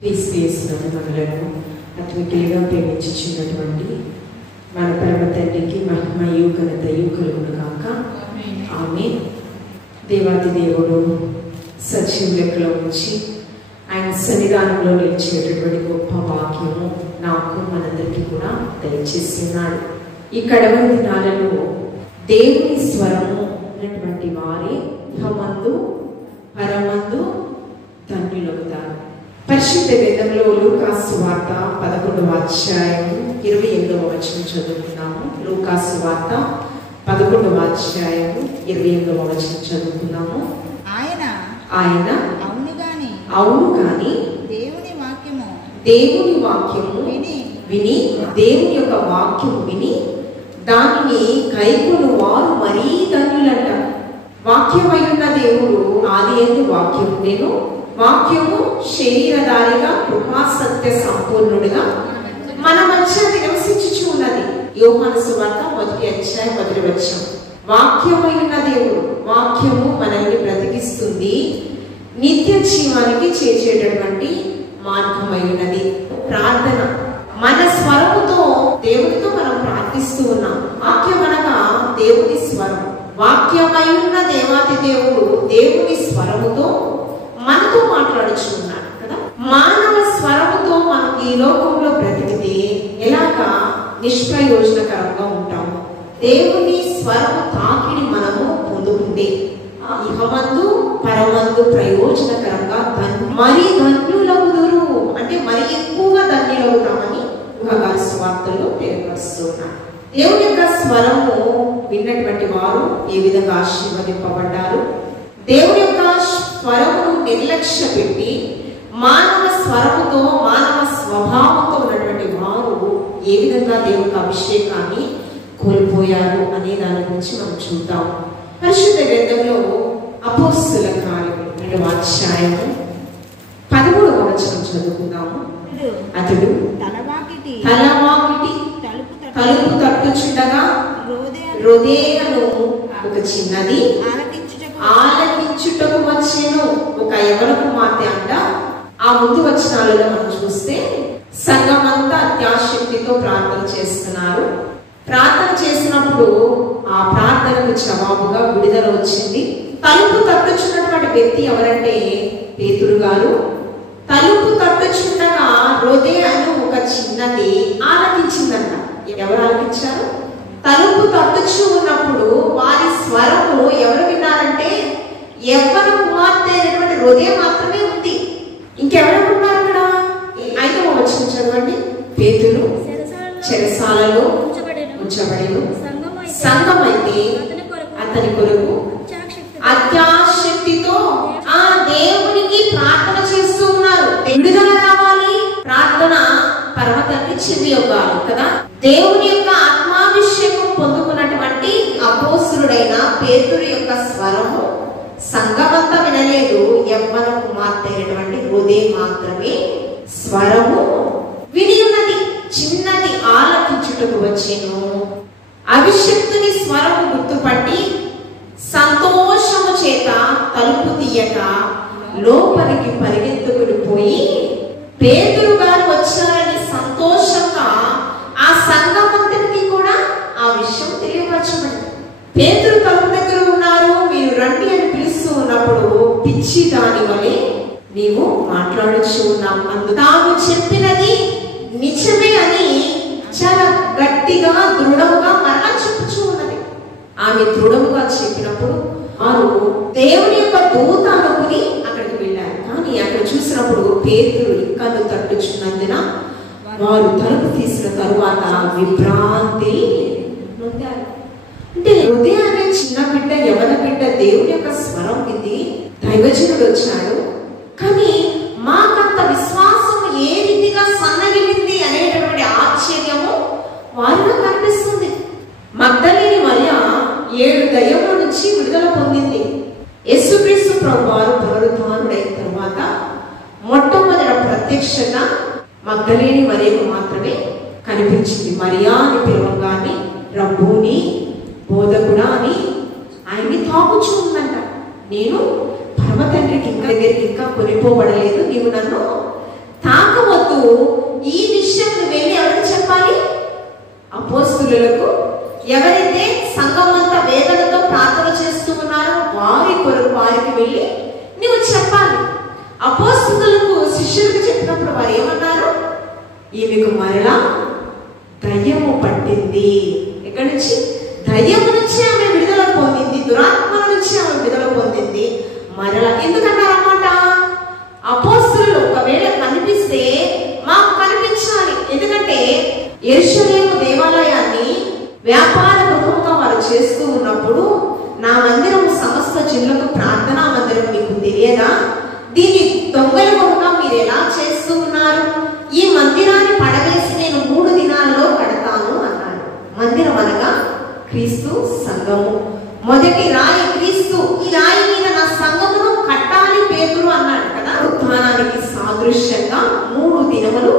మనలను అతిమికిలిగా ప్రేమించుచున్నటువంటి మన పరమ తండ్రికి మహిమయు ఘనతయు కలుగును గాక. ఆమేన్. దేవాది దేవుడు సజీవ లెక్కలో ఉంచి ఆయన సన్నిధానంలో నిలిచేటటువంటి గొప్ప వాక్యము నాకు మనందరికీ కూడా దయచేస్తున్నాడు. ఈ కడవరి దినాలలో దేవుని స్వరము ఉన్నటువంటి వారే ఇహమందు పరమందు ధన్యులవుతారు. పరిశుద్ధ వేదంలో లూకాసు సువార్త 11వ అధ్యాయము 28వ వచనం చదువుకున్నాము. లూకాసు సువార్త 11వ అధ్యాయము 28వ వచనం చదువుకున్నాము. ఆయన అవును గాని దేవుని వాక్యము విని దేవుని యొక్క వాక్యము విని దానిని కైకొను వారు మరీ ధన్యులంట. వాక్యమై ఉన్న దేవుడు ఆదియందు వాక్యము నేను వాక్యము శరీరధారిగా కృపా సత్య సంపూర్ణుడిగా మన మధ్య నివసించుచు ఉన్నది. యోహాను సువార్త 1వ అధ్యాయం 1వ వచనం. వాక్యమై ఉన్న దేవుడు వాక్యము మనల్ని బ్రతికిస్తుంది, నిత్య జీవానికి చేర్చేటటువంటి మార్గమై ఉన్నది. ప్రార్థన మన స్వరముతో దేవుడితో మనం ప్రార్థిస్తూ ఉన్నాం. వాక్యం అనగా దేవుని స్వరం. వాక్యమై ఉన్న దేవాది దేవుడు దేవుని స్వరముతో మనతో మాట్లాడుచున్నాడు కదా. మానవ స్వరముతో మనం ఈ లోకంలో బ్రతికితే ఎలాగా నిష్ప్రయోజనకరంగా ఉంటాము. దేవుని స్వరము తాకిడి మనము పొందుకుంటే ఇహమందు పరమందు ప్రయోజనకరంగా మరి ధన్యులవుదురు అంటే మరి ఎక్కువగా ధన్యులవుతామని యోహాను సువార్తలో తెలియపరుస్తున్నాడు. దేవుని యొక్క స్వరము విన్నటువంటి వారు ఏ విధంగా ఆశీర్వదింపబడ్డారు. దేవుని యొక్క స్వరమును నిర్లక్ష్య పెట్టి మానవ స్వరముతో మానవ స్వభావంతో ఉన్నటువంటి వారు ఏ విధంగా దేవుని అభిషేకాన్ని కోల్పోయారు అనే దాని గురించి మనం చూద్దాం. పరిశుద్ధ గ్రంథంలో అపోస్తలుల కార్యములు 2వ అధ్యాయము 13వ వచనం చదువుకుందాము. అతడు తలవాకిటి తలుపు తట్టుచుండగా రోదేయను ఒక చిన్నది ఆలకించుటకు వచ్చెను. ఒక యవన కుమార్తె అంట. ఆ ముందు వచనాలలో మనం చూస్తే సంఘమంతా అత్యాశక్తితో ప్రార్థన చేస్తున్నారు. ప్రార్థన చేసినప్పుడు ఆ ప్రార్థనకు జవాబుగా విడుదల వచ్చింది. తలుపు తట్టుచున్నటువంటి వ్యక్తి ఎవరంటే పేతురు గారు. తలుపు తట్టుచుండగా రోదే అను ఒక చిన్నది ఆలకించిందంట. ఎవరు ఆలకించారు? తలుపు తట్టుచు ఉన్నప్పుడు వారి స్వరము ఎవరు విన్నారంటే యవ్వన కుమార్తె అయినటువంటి రోదే మాత్రమే ఉంది. ఇంకెవరు ఉన్నారు అక్కడ? 5వ వచనం చదవండి. పేతురు చెరసాలలో ఉంచబడెను. సంఘమైతే అతని కొరకు అత్యాశక్తితో ఆ దేవునికి ప్రార్థన చేస్తూ ఉన్నారు. విడుదల రావాలి, ప్రార్థన పరమ తండ్రి చెవి ఇవ్వాలి కదా. దేవుని యొక్క ఆత్మాభిషేకం పొందుకున్నటువంటి అపోస్తులుడైన పేతురు యొక్క స్వరము సంఘమంతా వినలేదు. యవ్వన కుమార్తె అయినటువంటి హృదయ మాత్రమే స్వరము విని ఉన్నది. చిన్నది ఆలకించుటకు వచ్చెను. అభిషక్తుని స్వరము గుర్తుపట్టి సంతోషము చేత తలుపు తీయక లోపలికి పరిగెత్తుకుని పోయి పేతురు గారు వచ్చారని సంతోషంగా ఆ సంఘమంతటికి కూడా ఆ విషయం తెలియపరచబడింది. పేతురు తలుపు దగ్గర ఉన్నారు, మీరు రండి అని పిలుస్తూ ఉన్నప్పుడు పిచ్చి దాని వలె నీవు మాట్లాడుచు ఉన్నాం. తాము చెప్పినది నిజమే అని చాలా గట్టిగా దృఢముగా మరలా చెప్పుచూ ఉన్నది. ఆమె దృఢముగా చెప్పినప్పుడు వారు దేవుని యొక్క దూత అనుకుని అక్కడికి వెళ్ళారు. కానీ అక్కడ చూసినప్పుడు పేతురు ఇక్కలు తట్టుచున్నందున వారు తలుపు తీసిన తరువాత విభ్రాంతి నొందారు. అంటే హృదయ అనే చిన్న బిడ్డ యవన బిడ్డ దేవుని యొక్క స్వరం వింది, దైవజనుడు వచ్చాడు. కానీ మాకంత విశ్వాసం ఏ రీతిగా సన్నగిలింది అనేటటువంటి ఆశ్చర్యము వారిలో కనిపిస్తుంది. మగ్దలేని మరియ 7 దయ్యముల నుంచి విడుదల పొందింది. యేసుక్రీస్తు ప్రభువారు పునరుద్ధానుడైన తర్వాత మొట్టమొదటి ప్రత్యక్షత మగ్దలేని మరియకు మాత్రమే కనిపించింది. మరియా అని పిలవగానే రబ్బూని బోధకుడా అని ఆయన్ని తాకుచూ ఉందంట. నేను పరమ తండ్రికి ఇంకా దగ్గరికి ఇంకా కొనిపోబడలేదు, నీవు నన్ను ఈ విషయం వెళ్ళి ఎవరికి చెప్పాలి? అపోస్తలులకు. ఎవరైతే సంఘమంతా వేదనతో ప్రార్థన చేస్తూ ఉన్నారో వారికి వెళ్ళి నువ్వు చెప్పాలి. అపోస్తలులకు శిష్యులకు చెప్పినప్పుడు వారు ఏమన్నారు? ఈమెకు మరలా దయ్యము పట్టింది. ఎక్కడి నుంచి? దయ్యము నుంచి ఆమె విడుదల పొందింది, దురాత్మల నుంచి ఆమె విడుదల పొందింది. మరలా ఎందుకన్నారన్నమాట? అపోస్తలులు ఒకవేళ కనిపిస్తే మాకు కనిపించాలి. ఎందుకంటే యెరూషలేము దేవాలయాన్ని వ్యాపార గృహంగా వారు చేస్తూ ఉన్నప్పుడు, నా మందిరం సమస్త జిల్లకు ప్రార్థనా మందిరం మీకు తెలియదా? దీన్ని దొంగల గృహంగా మీరు ఎలా చేస్తూ ఉన్నారు? ఈ మందిరాన్ని పడవేసి నేను 3 దినాల్లో కడతాను అన్నాడు. మందిరం అనగా క్రీస్తు సంఘము. మొదటి రాయి క్రీస్తు. ఈ రాయి మీద నా సంఘమును కట్టాలి పేతురు అన్నాడు కదా. ఉత్థానానికి సాదృశ్యంగా 3 దినములు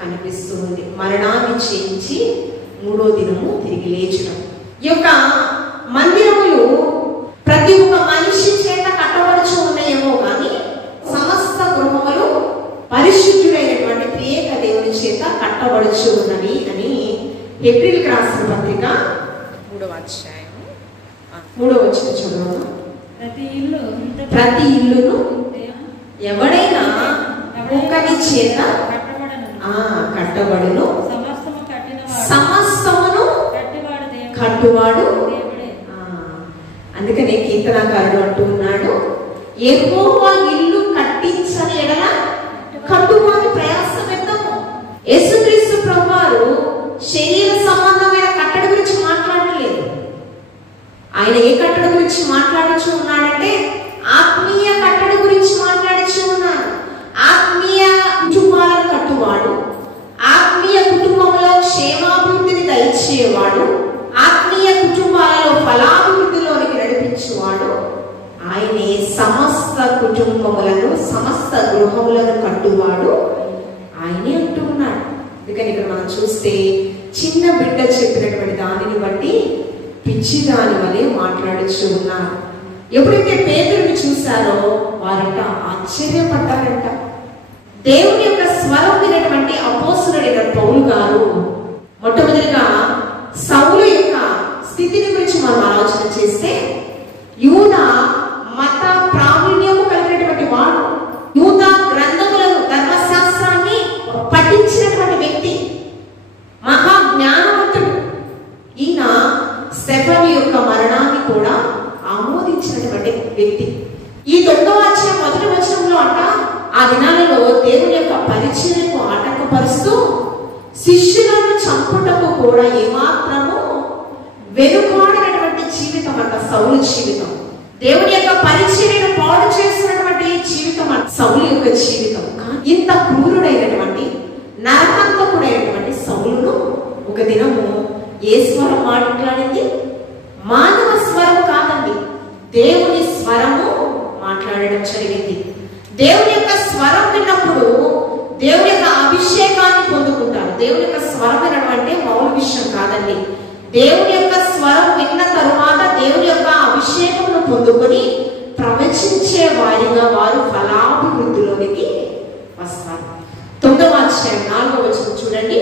కనిపిస్తూ ఉంది. మరణాన్ని చేయించి 3వ దినము తిరిగి లేచడం. ఈ యొక్క మందిరములు ప్రతి ఒక్క మనిషి చేత కట్టబడుచు ఉన్నాయేమో కానీ సమస్త గృహములు పరిశుద్ధుడైనటువంటి త్రియేక దేవుని చేత కట్టబడుచు ఉన్నవి అని హెబ్రీయులకు రాసిన పత్రిక 3వ అధ్యాయము 3వ వచనం చదువుదాం. ప్రతి ఇల్లును ఎవడైనా ఒకని చేత కట్టబడును, సమస్తమును కట్టువాడు. అందుకనే కీర్తనాకారుడు అంటూ ఉన్నాడు, యెహోవా ఇల్లు కట్టించని ఎడల కట్టువాని ప్రయాసం వ్యర్థము. యేసుక్రీస్తు ప్రభువారు శరీర సంబంధమైన కట్టడి గురించి మాట్లాడలేదు. ఆయన ఏ కట్టడి గురించి మాట్లాడుచు ఉన్నాడంటే ఆత్మీయ కట్టడి గురించి మాట్లాడుచు ఉన్నాడు. ఆత్మీయ కుటుంబాలను కట్టువాడు, ఆత్మీయ కుటుంబంలో క్షేమాభివృద్ధిని దయచేవాడు, ఆత్మీయ కుటుంబాలలో ఫలాభివృద్ధిలోనికి నడిపించేవాడు ఆయనే. సమస్త కుటుంబములను, సమస్త గృహములను కట్టువాడు ఆయనే అంటూ ఉన్నాడు. అందుకని ఇక్కడ మనం చూస్తే చిన్న బిడ్డ చెప్పినటువంటి దానిని బట్టి పిచ్చి దాని వలె మాట్లాడుచు ఉన్నారు. ఎప్పుడైతే పేతురుని చూశారో వారంట ఆశ్చర్యపడ్డారంట. దేవుని యొక్క స్వరం వినటువంటి అపోస్తలుడైన పౌలు గారు మొట్టమొదటిగా సౌలు యొక్క స్థితిని గురించి మనం ఆలోచన చేస్తే, యూదా మత ప్రావీణ్యము కలిగినటువంటి వాడు, యూదా గ్రంథములను, ధర్మశాస్త్రాన్ని పఠించినటువంటి వ్యక్తి, మహా జ్ఞానవంతుడు. ఈయన స్టెఫను యొక్క మరణాన్ని కూడా ఆమోదించినటువంటి వ్యక్తి. ఈ 9వ అధ్యాయం 1వ వచనంలో అంట, ఆ దినాలలో దేవుని యొక్క పరిచర్యకు ఆటంకపరుస్తూ శిష్యులను చంపుటకు కూడా ఏమాత్రము వెనుకాడినటువంటి జీవితం అంట సౌలు జీవితం. దేవుని యొక్క పరిచర్యను పాడు చేసినటువంటి జీవితం అంట సౌలు యొక్క జీవితం. ఇంత క్రూరుడైనటువంటి నరహంతకుడైనటువంటి సౌలును ఒక దినము ఏ స్వరం మాట్లాడింది? మానవ స్వరం కాదండి, దేవుని స్వరము మాట్లాడడం జరిగింది. దేవుని యొక్క స్వరం విన్నప్పుడు దేవుని యొక్క అభిషేకాన్ని పొందుకుంటారు. దేవుని యొక్క స్వరం వినడం అంటే మామూలు విషయం కాదండి. దేవుని యొక్క స్వరం విన్న తరువాత దేవుని యొక్క అభిషేకమును పొందుకొని ప్రవచించే వారిగా వారు ఫలాభివృద్ధిలోనికి వస్తారు. 9వ అధ్యాయం 4వ వచనం చూడండి.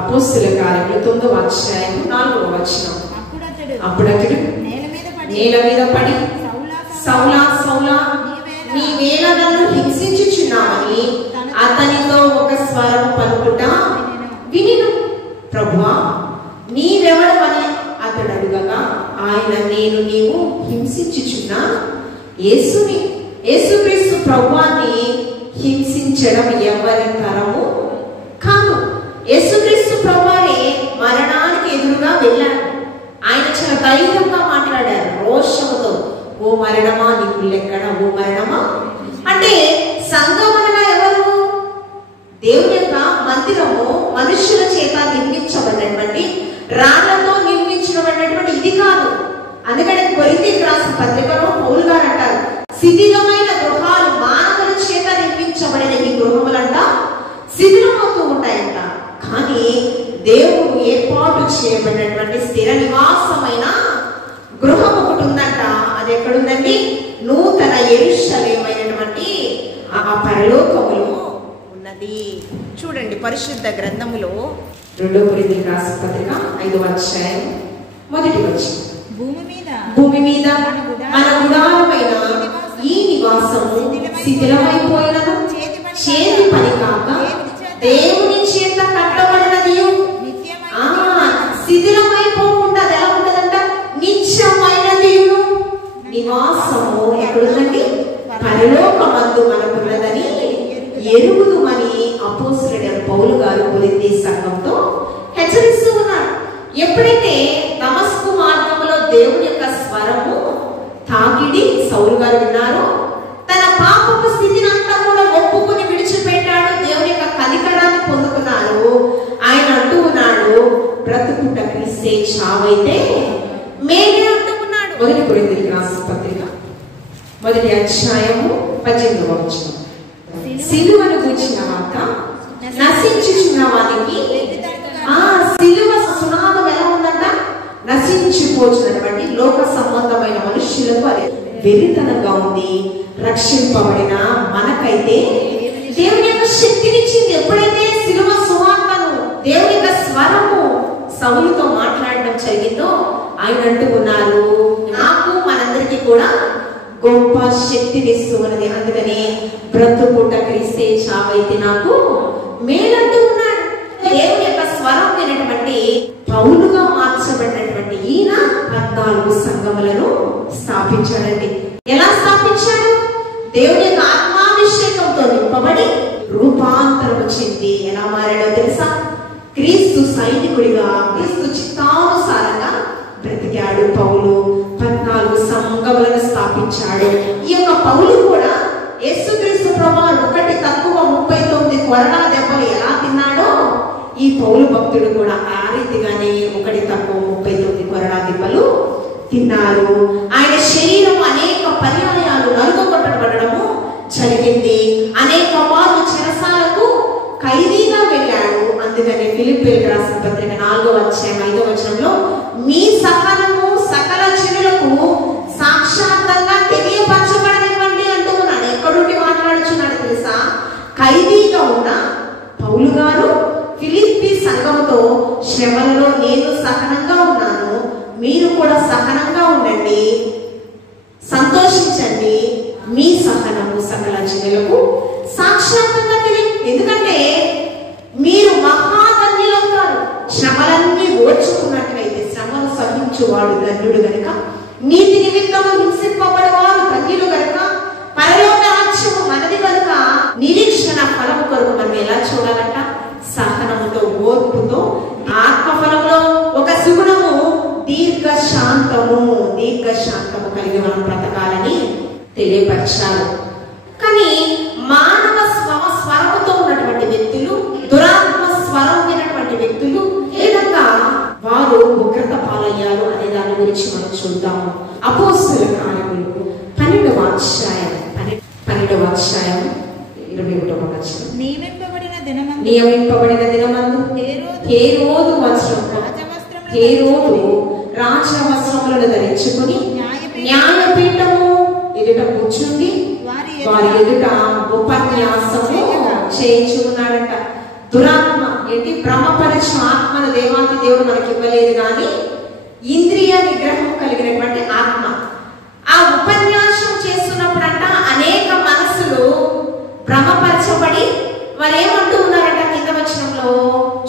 అపోస్తలుల కార్యములు 9వ అధ్యాయం 4వ వచనం. అప్పుడు అతడు నేల మీద పడి, సౌలా సౌలా నీవేళ నన్ను హింసించుచున్నావని అతనితో ఒక స్వరం పలుకుట వినిను. ప్రభువా నీవెవడవని అతడు అడుగగా ఆయన, నేను నీవు హింసించుచున్న యేసుక్రీస్తు ప్రభువాన్ని హింసించడం ఎవరి తరము కాదు. యేసుక్రీస్తు ప్రభువారే మరణానికి ఎదురుగా వెళ్ళాడు. ఆయన చాలా ధైర్యంగా మాట్లాడారు, రోషముతో. ఓ మరణమా నీకు లెక్కడ, ఓ మరణమా. అంటే సంఘమనగా ఎవరు? దేవుని యొక్క మందిరము మనుష్యుల చేత నిర్మించబడినటువంటి, రాళ్లతో నిర్మించబడినటువంటి ఇది కాదు. అందుకని కొరింథీయులకు రాసిన పత్రికలో పౌలు గారు అంటారు, శిథిలమైన గృహాలు మానవుల చేత నిర్మించబడిన ఈ గృహములంట శిథిలమవుతూ ఉంటాయంట. కానీ దేవుడు ఏర్పాటు చేయబడినటువంటి స్థిర నివాసమైన గృహం ఒకటి ఉందంట. అది ఎక్కడుందండి? నూతన యెరూషలేమైనటువంటి ఆ పరలోకములో ఉన్నది. ఉన్నది. చూడండి పరిశుద్ధ గ్రంథములో 2 కొరింథీయులకు రాసిన పత్రిక 5వ అధ్యాయం 1వ వచనం. భూమి మీద మన గుడారమైన ఈ నివాసము శిథిలమైపోయినను చేతి పని కాక దేవుని చేత కట్టబడినది శిథిలమైపోకుండా ఎలా ఉంటదంట, నిత్యమైనది నివాసము ఎక్కడుందండి, పరలోకమందు మనకున్నదని ఎరుగుదుమని అపోస్తలుడైన పౌలు గారు కొరింథీ సంఘంతో హెచ్చరిస్తూ ఉన్నారు. ఎప్పుడైతే దమస్కు మార్గంలో దేవుని యొక్క స్వరము తాకిడి సౌలు గారు విన్నారో, తన పాపపు స్థితిని అంతా కూడా ఒప్పుకుని విడిచిపెట్టాడు, దేవుని యొక్క కనికరాన్ని పొందుకున్నారు. ఆయన అంటూ ఉన్నాడు, బ్రతుకుట క్రీస్తే చావైతే మేలే అంటూ ఉన్నాడు. 1 కొరింథీయులకు రాసిన పత్రిక 1వ అధ్యాయము 18వ వచనం. సిలువను గూర్చిన వార్త నశించుచున్న వానికి సిలువ సునాదం ఎలా ఉందంట, నశించిపోతున్నటువంటి లోక సంబంధమైన మనుష్యులకు అది వెరితనంగా ఉంది. రక్షింపబడిన మనకైతే దేవుని యొక్క శక్తినిచ్చింది. ఎప్పుడైతే సిలువ సువార్తను దేవుని యొక్క స్వరము సౌలుతో మాట్లాడడం జరిగిందో, ఆయన అంటూ ఉన్నారు, నాకు మనందరికీ కూడా గొప్ప శక్తినిస్తూ ఉన్నది. అందుకని బ్రతుకుట క్రీస్తే చావైతే నాకు మేలంటూ ఉన్నాడు. దేవుని యొక్క స్వరం వినటువంటి పౌలుగా మార్చబడినటువంటి ఈయన 14 సంఘములను స్థాపించాడండి. ఎలా స్థాపించాడు? దేవుని యొక్క ఆత్మాభిషేకంతో నింపబడి రూపాంతరం చెంది ఎలా మారాడో తెలుసా? క్రీస్తు సైనికుడిగా, క్రీస్తు చిత్తానుసారంగా బ్రతికాడు పౌలు. 14 సంఘములను స్థాపించాడు. ఈ యొక్క పౌలు కూడా యేసుక్రీస్తు ప్రభువు 1 తక్కువ 39 కొరడా దెబ్బలు ఎలా తిన్నాడో, ఈ పౌలు భక్తుడు కూడా ఆ రీతిగానే 1 తక్కువ 39 కొరడా దెబ్బలు తిన్నారు. ఆయన శరీరం అనేక పర్యాయాలు నలుగొట్టబడము జరిగింది. అనేక మార్లు చెరసాలకు ఖైదీగా వెళ్ళాడు. అందుకని ఫిలిప్పీయులకు రాసిన పత్రిక 4వ అధ్యాయం 5వ వచనంలో, మీ సహనము సకల జనులకు సాక్షాత్తంగా తెలియపరచబడనివ్వండి అంటూ ఉన్నాడు. ఎక్కడుండి మాట్లాడుచున్నాడు తెలుసా? ఖైదీగా ఉన్న పౌలు గారు ఫిలిప్పీ సంఘంతో, శ్రమలలో నేను సహనంగా ఉన్నాను, మీరు కూడా సహనంగా ఉండండి, సంతోషించండి, మీ సహనము సకల జనులకు సాక్షాత్తంగా ఎందుకంటే మీరు మహాధన్యులవుతారు. శ్రమలన్నీ ఓర్చుకున్నట్లయితే, శ్రమను సహించువాడు ధన్యుడు గనుక, నీతి నిమిత్తము హింసింపబడేవారు ధన్యులు గనుక, పరలోక రాజ్యము మనది గనుక, నిరీక్షణ ఫలము కొరకు మనం ఎలా చూడాలంట? సహనముతో, ఓర్పుతో. ఆత్మఫలంలో ఒక సుగుణము దీర్ఘశాంతము కలిగి మనం బ్రతకాలని తెలియపరిచారు. కానీ మానవ స్వరముతో ఉన్నటువంటి వ్యక్తులు, దురాత్మ స్వరం వినటువంటి వ్యక్తులు ఏ విధంగా వారు ఉగ్రత పాలయ్యారు అనే దాని గురించి మనం చూద్దాము. అపోస్తలుల కార్యములు 12వ అధ్యాయం 21వ వచనం. నియమింపబడిన దినమందు హేరోదు రాజవస్త్రములను ధరించుకుని న్యాయపీఠము ఎదుట కూర్చుండి వారి ఎదుట ఉపన్యాసము చేయించుకున్నాడట. దురాత్మ ఏంటి? భ్రమపరచు ఆత్మను దేవాది దేవుడు మనకి ఇవ్వలేదు, కానీ ఇంద్రియ నిగ్రహం కలిగినటువంటి ఆత్మ. ఆ ఉపన్యాసం చేస్తున్నప్పుడంట అనేక మనసులు భ్రమపరచబడి వారు ఏమంటూ ఉన్నారంట? కింద వచనంలో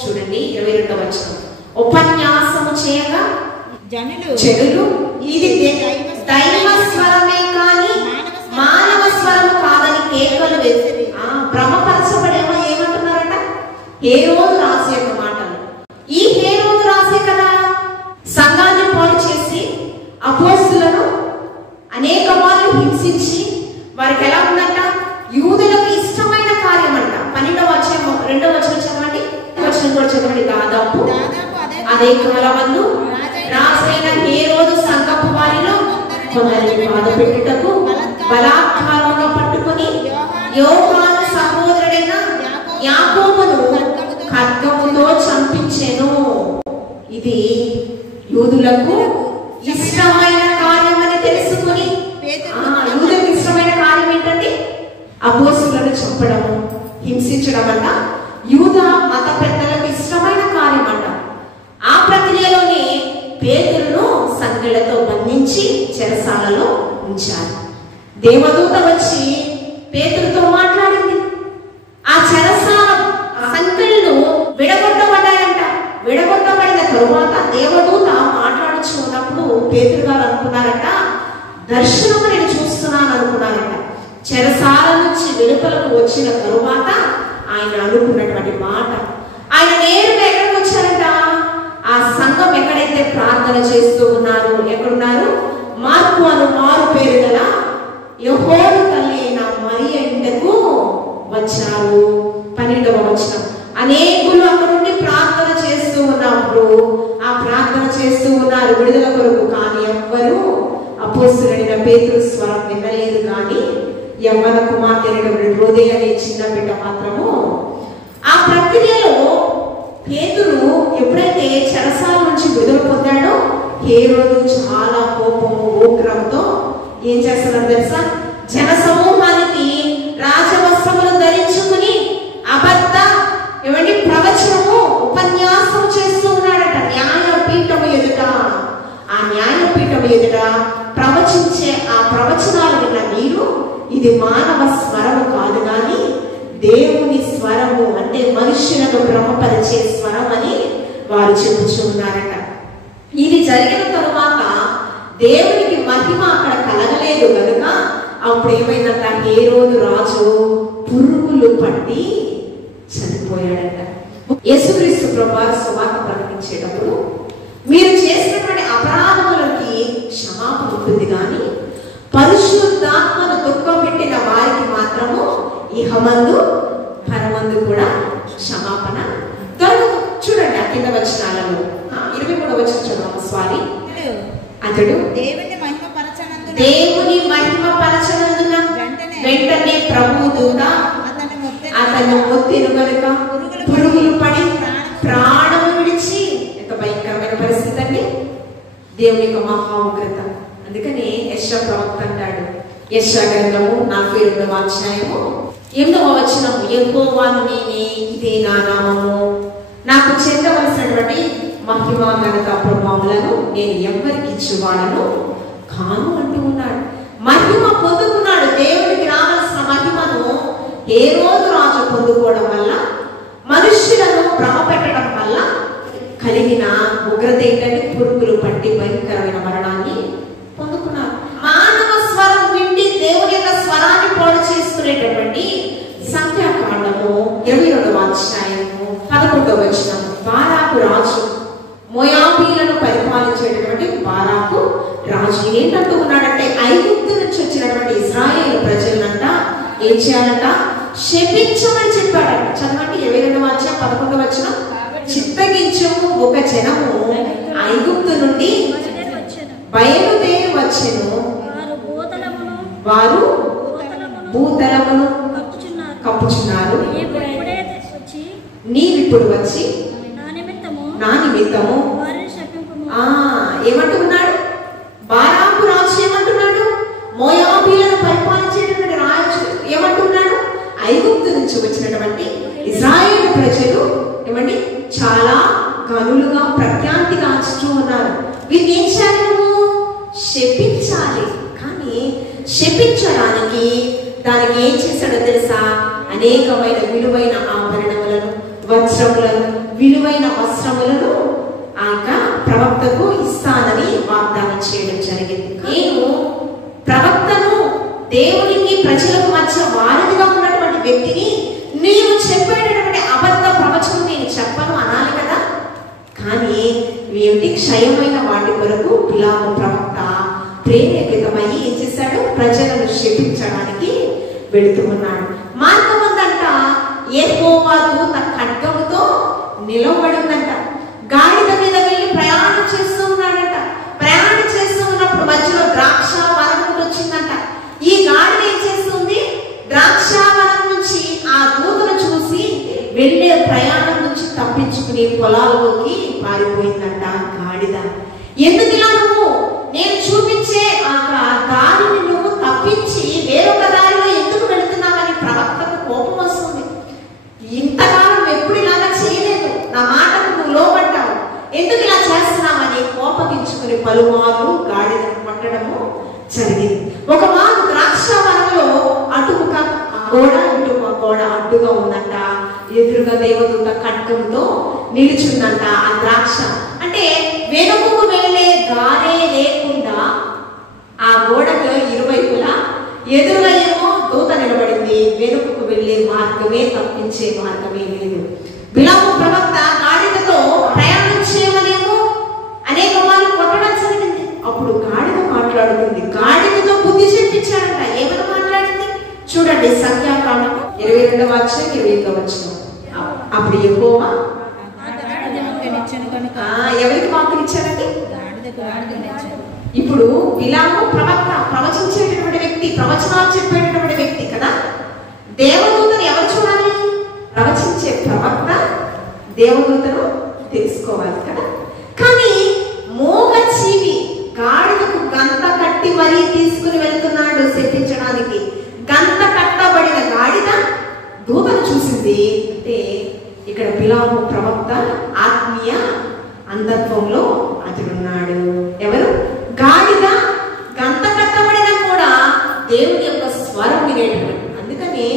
చూడండి, 22వ వచనం. ఉపన్యాసము చేయగా జనులు ఇది దైవ స్వరమే కానీ మానవ స్వరము కాదని కేకలు వేసి భ్రమపరచబడేమో ఏమంటున్నారంట? హేరోదు రాసే యొక్క మాటలు. ఈ హేరోదు రాసే కదా సంఘాన్ని పాడు చేసి అపోస్తలులను అనేక మార్లు హింసించి వారికి ఎలా ఉందంట? యూదులకు ఇష్టమైన కార్యం అంట. 12వ అధ్యాయం 2వ వచనం చదవండి, వచనం కూడా చదవండి. దాదాపు అదే కాలమందు రాజైన హేరోదు సంఘపు వారిలో కొందరిని బాధపెట్టుటకు బలాత్కారముగా పట్టుకుని యోహాను సహోదరుడైన యాకోబును ఖడ్గముతో చంపించెను. ఇది యూదులకు ఇష్టమైన కార్యం అని తెలుసుకుని, యూదులకు ఇష్టమైన కార్యం ఏంటంటే అపోస్తలులను చంపడము, హింసించడం అంట యూదా మత పెద్దలకు ఇష్టమైన కార్యం అంట. ఆ ప్రక్రియలోనే పేతురును సంకెళ్లతో బంధించి చెరసాలలో ఉంచారు. దేవదూత వచ్చి పేతురుతో మాట్లాడింది. ఆ చెరసాల సంకెళ్ళు విడగొట్టబడ్డాయంట. విడగొట్టబడిన తరువాత దేవదూత మాట్లాడుచు ఉన్నప్పుడు పేతురు గారు అనుకున్నారట, దర్శనం నేను చూస్తున్నాను అనుకున్నారట. చెరసాల నుంచి వెలుపలకు వచ్చిన తరువాత ఆయన అనుకున్నటువంటి మాట, ఆయన నేరుగా ఎక్కడికి వచ్చారంట, ఆ సంఘం ఎక్కడైతే ప్రార్థన చేస్తూ ఉన్నారు, ఎక్కడున్నారు, మార్కు అను మారు పేరు గల యెహోవా తల్లి అయిన మరియ ఇంటకు వచ్చారు. 12వ వచనం. అనేకులు అక్కడ నుండి ప్రార్థన చేస్తూ ఉన్నప్పుడు ఆ ప్రార్థన చేస్తూ ఉన్నారు విడుదల కొరకు. కానీ ఎవ్వరూ అపోస్తలుడైన పేతురు స్వరం వినలేదు. కానీ యవ్వన కుమార్తె రోదే అనే చిన్న బిడ్డ మాత్రము ఆ ప్రక్రియలో పేతురు ఎప్పుడైతే చెరసాల నుంచి విడుదల పొందాడో హేరోదు చాలా కోపము ఉగ్రంతో ఏం చేస్తున్నాడు తెలుసా, జన సమూహానికి రాజవస్త్రములు ధరించుకుని అబద్ధ ప్రవచనము ఉపన్యాసం చేస్తూ ఉన్నాడట. న్యాయపీఠము ఎదుట, ఆ న్యాయపీఠము ఎదుట ప్రవచించే ఆ ప్రవచనాలు విన్న మీరు, ఇది మానవ స్వరము కాదు కానీ దేవుని స్వరము, అంటే మనుష్యులను భ్రమపరిచే స్వరం అని వారు చెబుతున్నారట. ఇది జరిగిన తరువాత దేవునికి మహిమ అక్కడ కలగలేదు కనుక అప్పుడు ఏమైందంట, హేరోదు రాజు పురుగులు పట్టి చనిపోయాడట. యేసుక్రీస్తు ప్రభువారు సువార్త ప్రకటించేటప్పుడు మీరు చేసినటువంటి అపరాధములకి క్షమాపణ ఉంటుంది కానీ పరిశుద్ధాత్మను దుఃఖం పెట్టిన వారికి మాత్రము ఇహమందు పరమందు కూడా క్షమాపణ దొరకదు. చూడండి ఆ కింద వచనాలలో 23వ వచనం చదవము. స్వామి అతడు దేవుని మహిమ పరచనందున వెంటనే ప్రభు దూత అతను ఒత్తిను కనుక పురుగులు పడి ప్రాణము విడిచి. ఎంత భయంకరమైన పరిస్థితి అండి, దేవుని యొక్క మహా ఉగ్రత. అందుకని యెషయా ప్రవక్త అంటాడు, యెషయా గ్రంథము 42వ అధ్యాయము 8వ వచనం, యెహోవాను నేనే, ఇదే నా నామము, నాకు చెందవలసినటువంటి మహిమ ఘనత ప్రభావములను నేను ఎవరికి ఇచ్చేవాడను కాను అంటూ ఉన్నాడు. మహిమ పొందుకున్నాడు. దేవుడికి రావాల్సిన మహిమను హేరోదు రాజు పొందుకోవడం వల్ల, మనుష్యులను భ్రమ పెట్టడం వల్ల కలిగిన ఉగ్రత ఏంటంటే పురుగులు పట్టి భయంకరమైన మరణాన్ని పొందుకున్నారు. మానవ స్వరం విండి దేవుని యొక్క స్వరాన్ని పాడు చేసుకునేటటువంటి సంఖ్యాకాండము 22వ అధ్యాయము 11వ వచనం. బారాకు రాజు, మోయాబీలను పరిపాలించేటటువంటి బారాకు రాజు ఏంటంటూ ఉన్నాడంటే, ఐగుప్తు నుంచి వచ్చినటువంటి ఇశ్రాయేలు ప్రజలంట ఏం చేయాలంట, శపించమని చెప్పాడంట. చదవండి 22వ అధ్యాయం 11వ వచనం. చిత్తగించుము ఒక జనము ఐగుప్తు నుండి బయలుదేరి వచ్చెను, వారు భూతలమును కప్పుచున్నారు. నీవిప్పుడు వచ్చి నా నిమిత్తము ఏమంటున్నాడు, బారాకు రాజు ఏమంటున్నాడు, మోయాబీలను పరిపాలించేటటువంటి రాజు ఏమంటున్నాడు, ఐగుప్తు నుంచి వచ్చినటువంటి ఇశ్రాయేలు ప్రజలు ఏమండి చాలా గనులుగా ప్రఖ్యాతిగాంచుతూ ఉన్నారు. వీరిని ఏం చేయాలి, నువ్వు శపించాలి. కానీ శపించడానికి దానికి ఏం చేశాడో తెలుసా, అనేకమైన విలువైన ఆభరణములను, వస్త్రములను, విలువైన వస్త్రములను ఆ ప్రవక్తకు ఇస్తానని వాగ్దానం చేయడం జరిగింది. నేను ప్రవక్తను, దేవునికి ప్రజలకు మధ్య వారధిగా ఉన్నటువంటి వ్యక్తిని, నీవు చెప్పేటటువంటి అబద్ధ ప్రవచనం నేను చెప్పను అనాలి కదా. కానీ ఏమిటి, క్షయమైన వాటి కొరకు బిలాము ప్రవక్త ప్రేరేపితమయ్యి ఏం చేశాడు, ప్రజలను శపించడానికి వెళుతూ ఉన్నాడు. మార్గమందంట యెహోవా దూత ఖడ్గముతో నిలవబడిందంట. గాడిద మీద వెళ్ళి ప్రయాణం చేస్తూ ఉన్నాడంట. ప్రయాణం చేస్తూ ఉన్నప్పుడు మధ్యలో ద్రాక్ష వనం వచ్చిందంట. ఈ గాడిద ఏం చేస్తుంది, ద్రాక్ష వనం నుంచి ఆ దూతను చూసి వెళ్ళే ప్రయాణం నుంచి తప్పించుకుని పొలాల్లోకి పారిపోయిందంట గాడిద. ఎందుకు ఇలా నువ్వు నేను చూపించే ఆ దారిని నువ్వు తప్పించి వేరొక దారిలో ఎందుకు వెళుతున్నావని ప్రవక్తకు కోపం వస్తుంది. తప్పించుకుని పలుమార్లు గాడిదను కొట్టడము జరిగింది. ఒక మారు ద్రాక్షవనంలో అటుక గోడ ఇటుక గోడ అడ్డుగా ఉందంట. ఎదురుగా దేవదూత ఖడ్గంతో నిలిచిందంట. ఆ ద్రాక్ష అంటే వెనుకకు వెళ్ళే దారే లేకుండా ఆ గోడకు ఇరువైపులా ఎదురుగా ఏమో దూత నిలబడింది. వెనుకకు వెళ్ళే మార్గమే, తప్పించే మార్గమే లేదు. బిలాము ప్రవక్త గాడిదతో ప్రయాణించేమనేమో అనేక మార్లు కొట్టడం జరిగింది. అప్పుడు గాడిద మాట్లాడుతుంది. గాడిదతో బుద్ధి చెప్పించాడంట. ఏమైనా మాట్లాడింది చూడండి. సంఖ్యాకాండం 22వ అధ్యాయం 21వ వచనం. అప్పుడు యెహోవా ఎవరికి వాక్కునిచ్చాడండి? ఇప్పుడు బిలాము ప్రవక్త, ప్రవచించేటటువంటి వ్యక్తి, ప్రవచనాలు చెప్పేటటువంటి వ్యక్తి కదా. దేవదూతను ఎవరు చూడాలి? ప్రవచించే ప్రవక్త దేవదూతను తెలుసుకోవాలి కదా. కానీ మోగ జీవి గాడిదకు గంత కట్టి మరీ తీసుకుని వెళ్తున్నాడు శపించడానికి. గంత కట్టబడిన గాడిద దూతను చూసింది. అంటే ఇక్కడ బిలాము ప్రవక్త ఆత్మీయ అంధత్వంలో అతడున్నాడు. ఎవరు? గాడిద గంత కట్టబడినా కూడా దేవుని యొక్క స్వరం వినేటటువంటి. అందుకని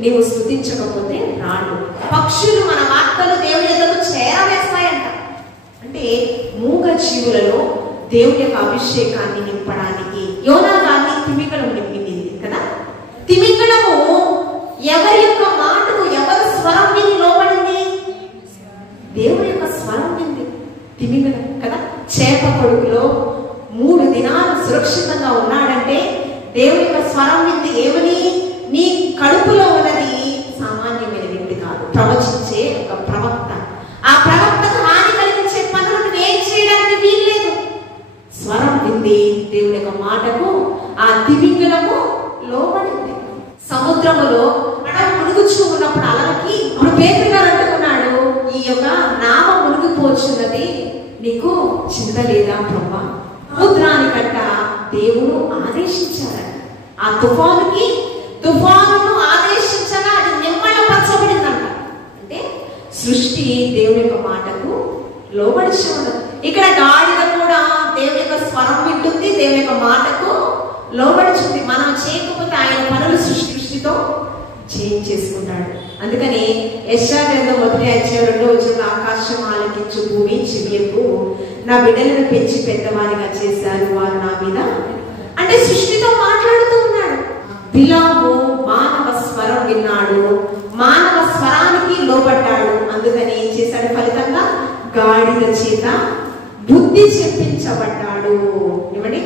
నీవు స్తుతించకపోతే రాడు. పక్షులు మన వార్తలు దేవుని ఎదురు చేరవేస్తాయంట. అంటే మూగ జీవులలో దేవుని యొక్క అభిషేకాన్ని నింపడానికి యోనా గారిని తిమింగళం నింపింది కదా. తిమింగళము ఎవరి యొక్క మాటకు, ఎవరి స్వరం విని లోబడింది? దేవుని యొక్క స్వరం వింది తిమింగళం కదా. చేప కొడుకులో 3 దినాలు సురక్షితంగా ఉన్నాడంటే దేవుని యొక్క స్వరం వింది. ఏమని? నీ కడుపులో ఉన్నది సామాన్యమైన వ్యక్తి కాదు, ప్రవచించే ఒక ప్రవక్త. ఆ ప్రవక్తకు హాని కలిగించే పనులు నువ్వేం చేయడానికి వీల్లేదు. స్వరం వింది దేవుని యొక్క మాటకు. ఆ తిమింగళము లోబడింది. సముద్రములో మునుగుచూ ఉన్నప్పుడు అలలకి ఇప్పుడు పేతురు గారు అంటున్నాడు, ఈ యొక్క నామ మునిగిపోచున్నది, నీకు చింత లేదా ప్రభా? సముద్రానికంట దేవుడు ఆదేశించారట. ఆ తుఫానును ఆదేశించగా అది నిమ్మళపరచబడిందంట. అంటే సృష్టి దేవుని యొక్క మాటకు లోబడి ఉండదు. ఇక్కడ గాడిద కూడా దేవుని యొక్క స్వరం వింటుంది, దేవుని యొక్క మాటకు లోబడుచుంది. మనం చేయకపోతే ఆయన పనులు సృష్టితో చేంజ్ చేసుకుంటాడు. అందుకని యెషయా గ్రంథం 1వ అధ్యాయం 2వ వచనంలో ఆకాశం ఆలకించు, భూమి చెవియకు, నా బిడ్డలను పెంచి పెద్దవారిగా చేశారు, వారు నా మీద. అంటే సృష్టితో మాట్లాడుతూ ఉన్నాడు. బిలాము మానవ స్వరం విన్నాడు, మానవ స్వరానికి లోబడ్డాడు. అందుకని ఏం చేశాడు? ఫలితంగా గాడిద చేత బుద్ధి చెప్పించబడ్డాడు. ఏమండి?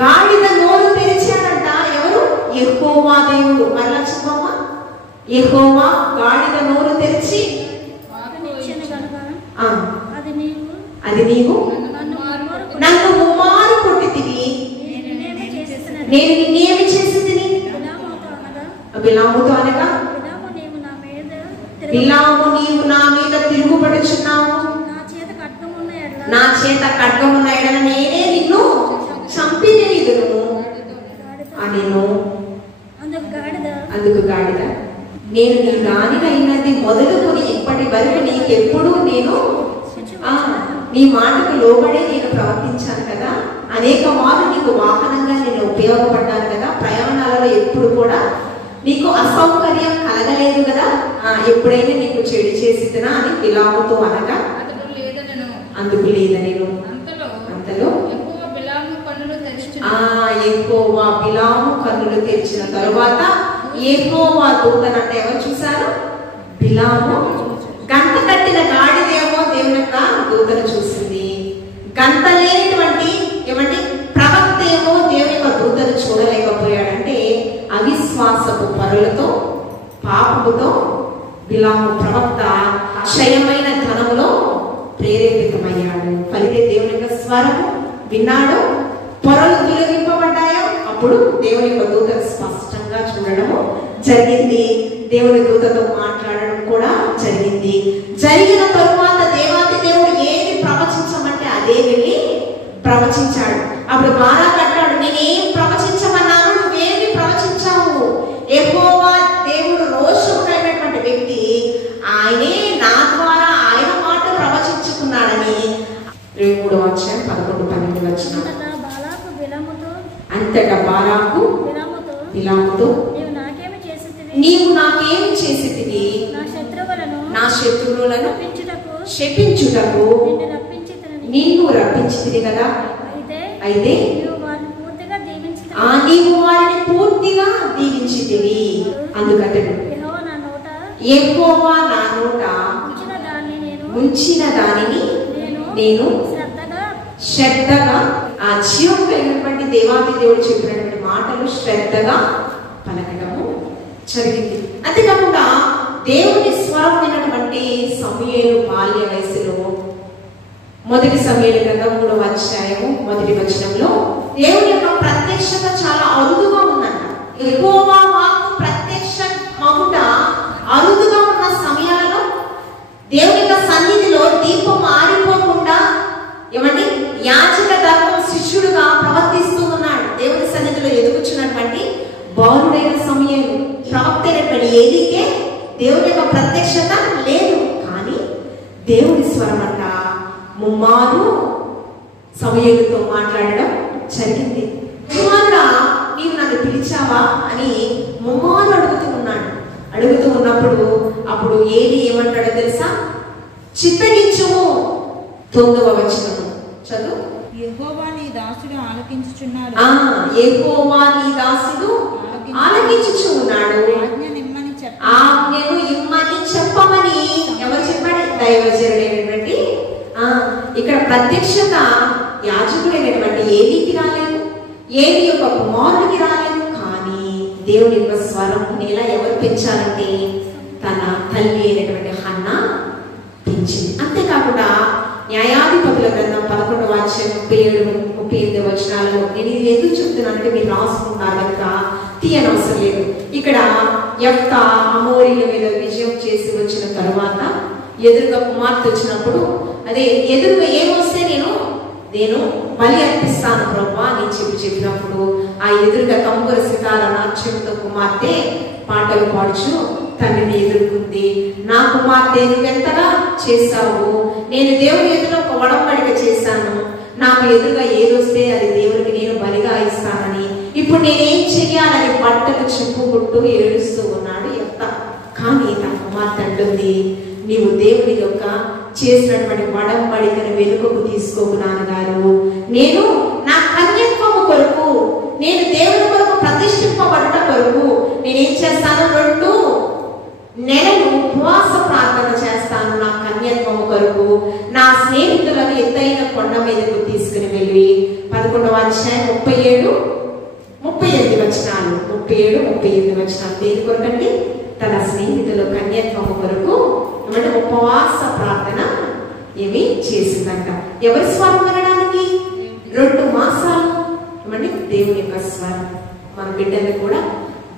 గాడిద నోరు తెరిచాడంట. ఎవరు? యెహోవా దేవుడు. మరలా చెప్పమ్మా. యెహోవా గాడిద నోరు తెరిచి అది నీవు నన్ను ముమ్మారు కొట్టితివి, నేను నిన్నేమి చేసింది? బిలాముతో అనగా, బిలాము నీవు నా మీద తిరుగుబడుచున్నావు, నా చేత ఖడ్గమున్న ఎడల నేనే నిన్ను చంపివేయుదును అనెను. అందుకు గాడిద, నేను నీ దానినైనది మొదలుకొని ఇప్పటి వరకు నీకెప్పుడు నేను నీ మాటకు లోబడే నేను ప్రవర్తించాను కదా, అనేక మార్లు నీకు వాహనంగా నేను ఉపయోగపడ్డాను కదా, ప్రయాణాలలో ఎప్పుడు కూడా నీకు అసౌకర్యం కలగలేదు కదా, ఎప్పుడైనా నీకు చెడు చేసినా అని బిలాముతో అనగా, అందుకు లేదా నేను అంతలో యెహోవా బిలాము కన్నులు తెరిచిన తరువాత యెహోవా దూతనంటే ఎవరు చూశారు? బిలాము. గంట కట్టిన గాడిదేమో దేవుని యొక్క దూతను చూసింది. గంట లేనిటువంటి ఏమంటే ప్రవక్త ఏమో దేవుని యొక్క దూతను చూడలేకపోయాడంటే అవిశ్వాసపు పరులతో, పాపముతో బిలాము ప్రవక్త క్షయమైన ధనములో ప్రేరేపితమయ్యాడు. ఫలితే దేవుని యొక్క స్వరము విన్నాడు, పొరలు తొలగింపబడ్డాయో అప్పుడు దేవుని యొక్క దూతను స్పష్టంగా చూడడము జరిగింది. దేవుని దూతతో మాట్లాడడం కూడా జరిగింది. జరిగిన తరువాత దేవాది దేవుడు ఏది ప్రవచించమంటే అదే వెళ్ళి ప్రవచించాడు. అప్పుడు బాగా కట్టాడు, నేనేం ప్రవచించమన్నాను, నువ్వేమి ప్రవచించావు? యెహోవా దేవుడు రోషముడైనటువంటి వ్యక్తి, ఆయనే నా ద్వారా ఆయన మాట ప్రవచించుకున్నాడని 3వ అధ్యాయం 11-12 అంతటా బారాకు బిలాముతో నీవు నాకేమి చేసితివి, నా శత్రువులను శపించుటకు నిన్ను రప్పించితివి కదా. అయితే నీవు వారిని పూర్తిగా దీవించితివి. అందుకతడు యెహోవా నా నోట ఉంచిన దానిని నేను శ్రద్ధగా ఆ జీవం కలిగినటువంటి దేవాది దేవుడు చెప్పినటువంటి మాటలు శ్రద్ధగా పలకడము జరిగింది. అంతేకాకుండా దేవుని స్వరం వినటువంటి సమూయేలు బాల్య వయసులో మొదటి సమూయేలు గ్రంథం 3వ అధ్యాయము 1వ వచనంలో దేవుని యొక్క ప్రత్యక్షత చాలా అరుదుగా ఉందంట. యెహోవా వాక్కు ప్రత్యక్షమగుట అరుదుగా ఉన్న సమయాలలో దేవుని యొక్క సన్నిధిలో దీపం ఆరిపోకుండా ఏమండి యాజక ధర్మం శిష్యుడుగా ప్రవర్తిస్తూ ఉన్నాడు. దేవుని సన్నిధిలో ఎదుగుచున్నటువంటి బాలుడైన సమూయేలు, ప్రవక్త అయినటువంటి ఏలీకే దేవుని యొక్క ప్రత్యక్షత లేదు. కానీ దేవుని స్వరం అంట ముమ్మారు సమూయేలుతో మాట్లాడడం జరిగింది. కుమారుడా నీవు నన్ను పిలిచావా అని ముమ్మారు అడుగుతూ ఉన్నాడు. అడుగుతూ ఉన్నప్పుడు అప్పుడు ఏలి ఏమంటాడో తెలుసా? చిత్తగించుము. 9వ వచనము చదువు. యెహోవా నీ దాసుడు ఆలకించుచున్నాడు. యెహోవా నీ దాసుడు ఆలకించుచున్నాడు. ఆజ్ఞను ఇమ్మని చెప్పమని ఎవరు చెప్పాడు? దైవజనుడైనటువంటి ఇక్కడ ప్రత్యక్షత యాజకుడైనటువంటి ఏలీకి రాలేదు, ఏలి యొక్క కుమారుడికి రాలేదు. కానీ దేవుని యొక్క స్వరం నేలా ఎవరు పెంచాలంటే తన తల్లి అయినటువంటి హన్నా పెంచింది. అంతేకాకుండా న్యాయాధిపతుల గ్రంథం 11వ అధ్యాయం 37-38 వచనాలలో నేను ఇది ఎందుకు చెప్తున్నానంటే మీరు రాసుకుంటారు కనుక తీయనవసరం లేదు. ఇక్కడ యెఫ్తా అమోరీల మీద విజయం చేసి వచ్చిన తరువాత ఎదురుగా కుమార్తె వచ్చినప్పుడు అదే ఎదురుగా ఏమొస్తే నేను బలి అర్పిస్తాను ప్రభువా అని చెప్పినప్పుడు ఆ ఎదురుగా తంబుర సితార నాట్యంతో కుమార్తె పాటలు పాడుచు తండ్రిని ఎదుర్కొంది. నా కుమార్తె నువ్వెంతగా చేశావు, నేను దేవుని ఎదురు ఒక ఒడంబడిక చేశాను, నాకు ఎదురుగా ఏదొస్తే అది దేవునికి నేను బలిగా ఇస్తానని ఇప్పుడు నేనేం చెయ్యాలని బట్టలు చెప్పుకుంటూ ఏడుస్తూ ఉన్నాడు యెఫ్తా. కానీ నా కుమార్తె అంటుంది, నీవు దేవుని యొక్క చేసినటువంటి ఒడంబడికను వెనుకకు తీసుకోకు నాన్నగారు, నేను నా కన్యత్వము కొరకు, నేను దేవుని కొరకు ప్రతిష్ఠింపబడట కొరకు నేనేం చేస్తాను? 2 నెలలు ఉపవాస ప్రార్థన చేస్తాను నా కన్యత్వము కొరకు. నా స్నేహితులను ఎత్తైన కొండ మీదకు తీసుకుని వెళ్ళి 11వ అధ్యాయం 37-38 వచనాలు 37-38 వచనాలు దేని కొరకండి? తన స్నేహితులు కన్యత్వము కొరకు ఏమంటే ఉపవాస ప్రార్థన ఏమి చేసిందంట. ఎవరి స్వరం వినడానికి 2 మాసాలు ఏమంటే దేవుని యొక్క స్వరం. మన బిడ్డల్ని కూడా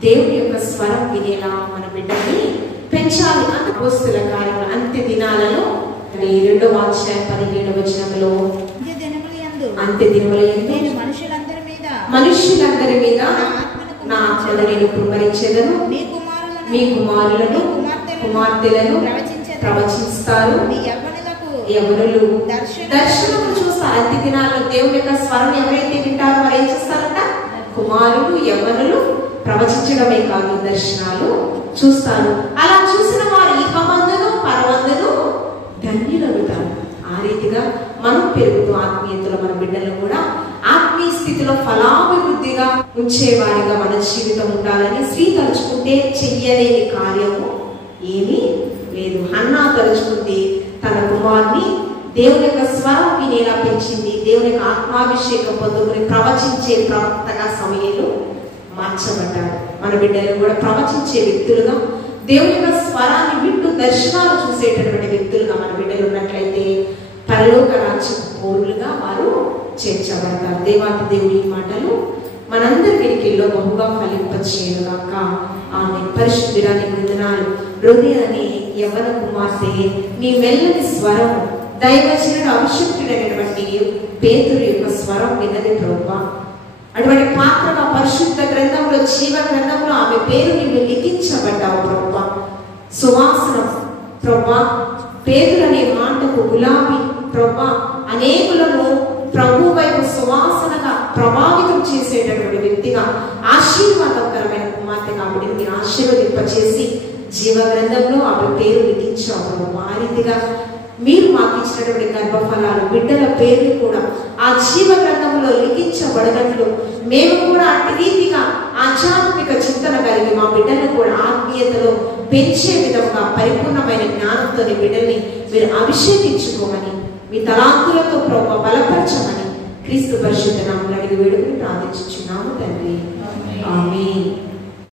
దేవుని యొక్క స్వరం వినేలా మన బిడ్డల్ని పెంచాలి. అపోస్తలుల కార్యములు అంత్య దినాలలో 2వ అధ్యాయం 17వ వచనంలో అంత్య దినములందు మనుషులందరి మీద నా ఆత్మను నేను కుమ్మరించెదను, మీ కుమారులను కుమార్తెలను ప్రవచిస్తారు, యవ్వనులు దర్శనము చూస్తారు. అంత్య దినాల్లో దేవుని యొక్క స్వరం ఎవరైతే వింటారో వారు ఏం చేస్తారంట? కుమారులు యవ్వనులు ప్రవచించడమే కాదు దర్శనాలు చూస్తారు. అలా చూసిన వారు ఇహమందును పరమందును ధన్యులవుతారు. ఆ రీతిగా మనం పెరుగుతూ ఆత్మీయతలో మన బిడ్డలను కూడా ఆత్మీయ స్థితిలో ఫలాభివృద్ధిగా ఉంచేవారిగా మన జీవితం ఉండాలని స్త్రీ తలుచుకుంటే చెయ్యలేని కార్యము ఏమీ లేదు. హన్నా తలుచుకుంది తన కుమార్ని దేవుని యొక్క స్వరం వినేలా పెంచింది. దేవుని యొక్క ఆత్మాభిషేకం పొందుకుని ప్రవచించే ప్రవక్తగా సమూయేలు మార్చబడ్డాడు. మన బిడ్డలు కూడా ప్రవచించే వ్యక్తులుగా, దేవుని యొక్క స్వరాన్ని వింటూ దర్శనాలు చూసేటటువంటి వ్యక్తులుగా మన బిడ్డలు ఉన్నట్లయితే పరలోక రాజ్య పౌరులుగా వారు చేర్చబడతారు. దేవాతి దేవుడి మాటలు మనందరి వెనుకల్లో బహుగా ఫలింపచేయుగాక. ఆమె పరిశుద్ధురాని వందనాలు. హృదయాన్ని యవ్వన కుమార్తె నీ మెల్లని స్వరం దైవజనుడు అభిషిక్తుడైనటువంటి పేతురు యొక్క స్వరం విన్నది ప్రభువా. అటువంటి పాత్రగా పరిశుద్ధ గ్రంథంలో జీవ గ్రంథంలో ఆమె పేరు నీవు లిఖించబడ్డావు ప్రభువా. సువాసనం ప్రభువా, పేతురు అనే మాటకు గులాబీ ప్రభువా, అనేకులను ప్రభు వైపు సువాసనగా ప్రభావితం చేసేటటువంటి వ్యక్తిగా, ఆశీర్వాదకరమైన కుమార్తెగా బిడ్డని మీరు ఆశీర్వదింపచేసి జీవ గ్రంథంలో ఆవిడ పేరు లిఖించావు. ఆ రీతిగా మీరు మాకు ఇచ్చినటువంటి గర్భఫలాలు, బిడ్డల పేర్లు కూడా ఆ జీవ గ్రంథంలో లిఖించబడినట్లు మేము కూడా అట్టి రీతిగా ఆధ్యాత్మిక చింతన కలిగి మా బిడ్డలను కూడా ఆత్మీయతలో పెంచే విధంగా పరిపూర్ణమైన జ్ఞానంతో బిడ్డల్ని మీరు అభిషేకించుకోమని, మీ తలాంతులతో ప్రభు బలపరచమని క్రీస్తు పరిశుద్ధ నామములో అడిగి వేడుకుని ప్రార్థించుచున్నాము తండ్రి. ఆమేన్.